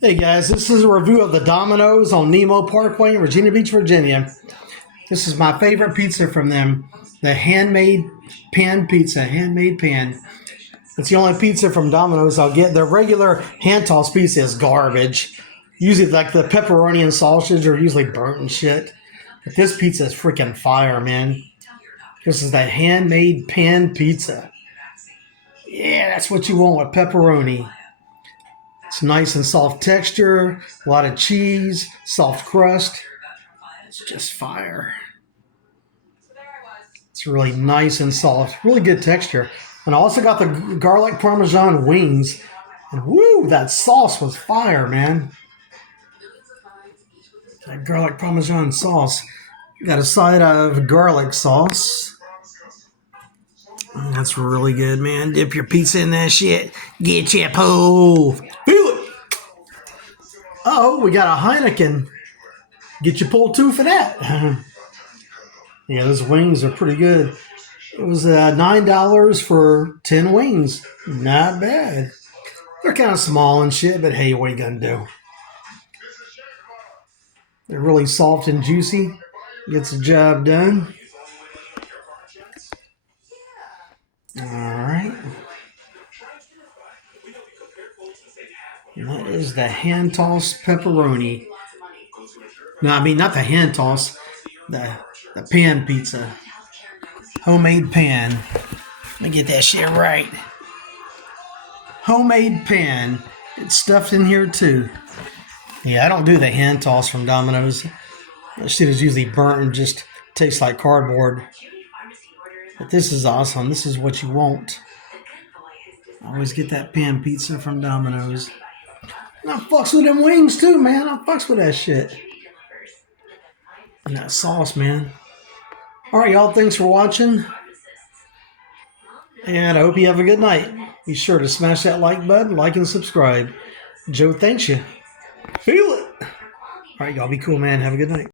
Hey guys, this is a review of the Domino's on Nemo Parkway in Virginia Beach, Virginia. This is my favorite pizza from them, the handmade pan pizza, handmade pan. It's the only pizza from Domino's I'll get. Their regular hand tossed pizza is garbage. Usually like the pepperoni and sausage are usually burnt and shit. But this pizza is freaking fire, man. This is the handmade pan pizza. Yeah, that's what you want with pepperoni. It's nice and soft texture, a lot of cheese, soft crust. It's just fire. It's really nice and soft, really good texture. And I also got the garlic parmesan wings. And woo, that sauce was fire, man. That garlic parmesan sauce. Got a side of garlic sauce. That's really good, man. Dip your pizza in that shit. Get your pole. Feel it. Oh, we got a Heineken. Get your pull two for that. Yeah, those wings are pretty good. It was $9 for 10 wings. Not bad. They're kind of small and shit, but hey, what are you going to do? They're really soft and juicy. Gets the job done. All right. And that is the hand tossed pepperoni. No, I mean, not the hand toss, the pan pizza. Homemade pan. Let me get that shit right. Homemade pan. It's stuffed in here too. Yeah, I don't do the hand toss from Domino's. That shit is usually burnt and just tastes like cardboard. But this is awesome. This is what you want. I always get that pan pizza from Domino's. And I fucks with them wings too, man. I fucks with that shit. And that sauce, man. Alright, y'all. Thanks for watching. And I hope you have a good night. Be sure to smash that like button, like and subscribe. Joe thanks you. Feel it. Alright, y'all be cool, man. Have a good night.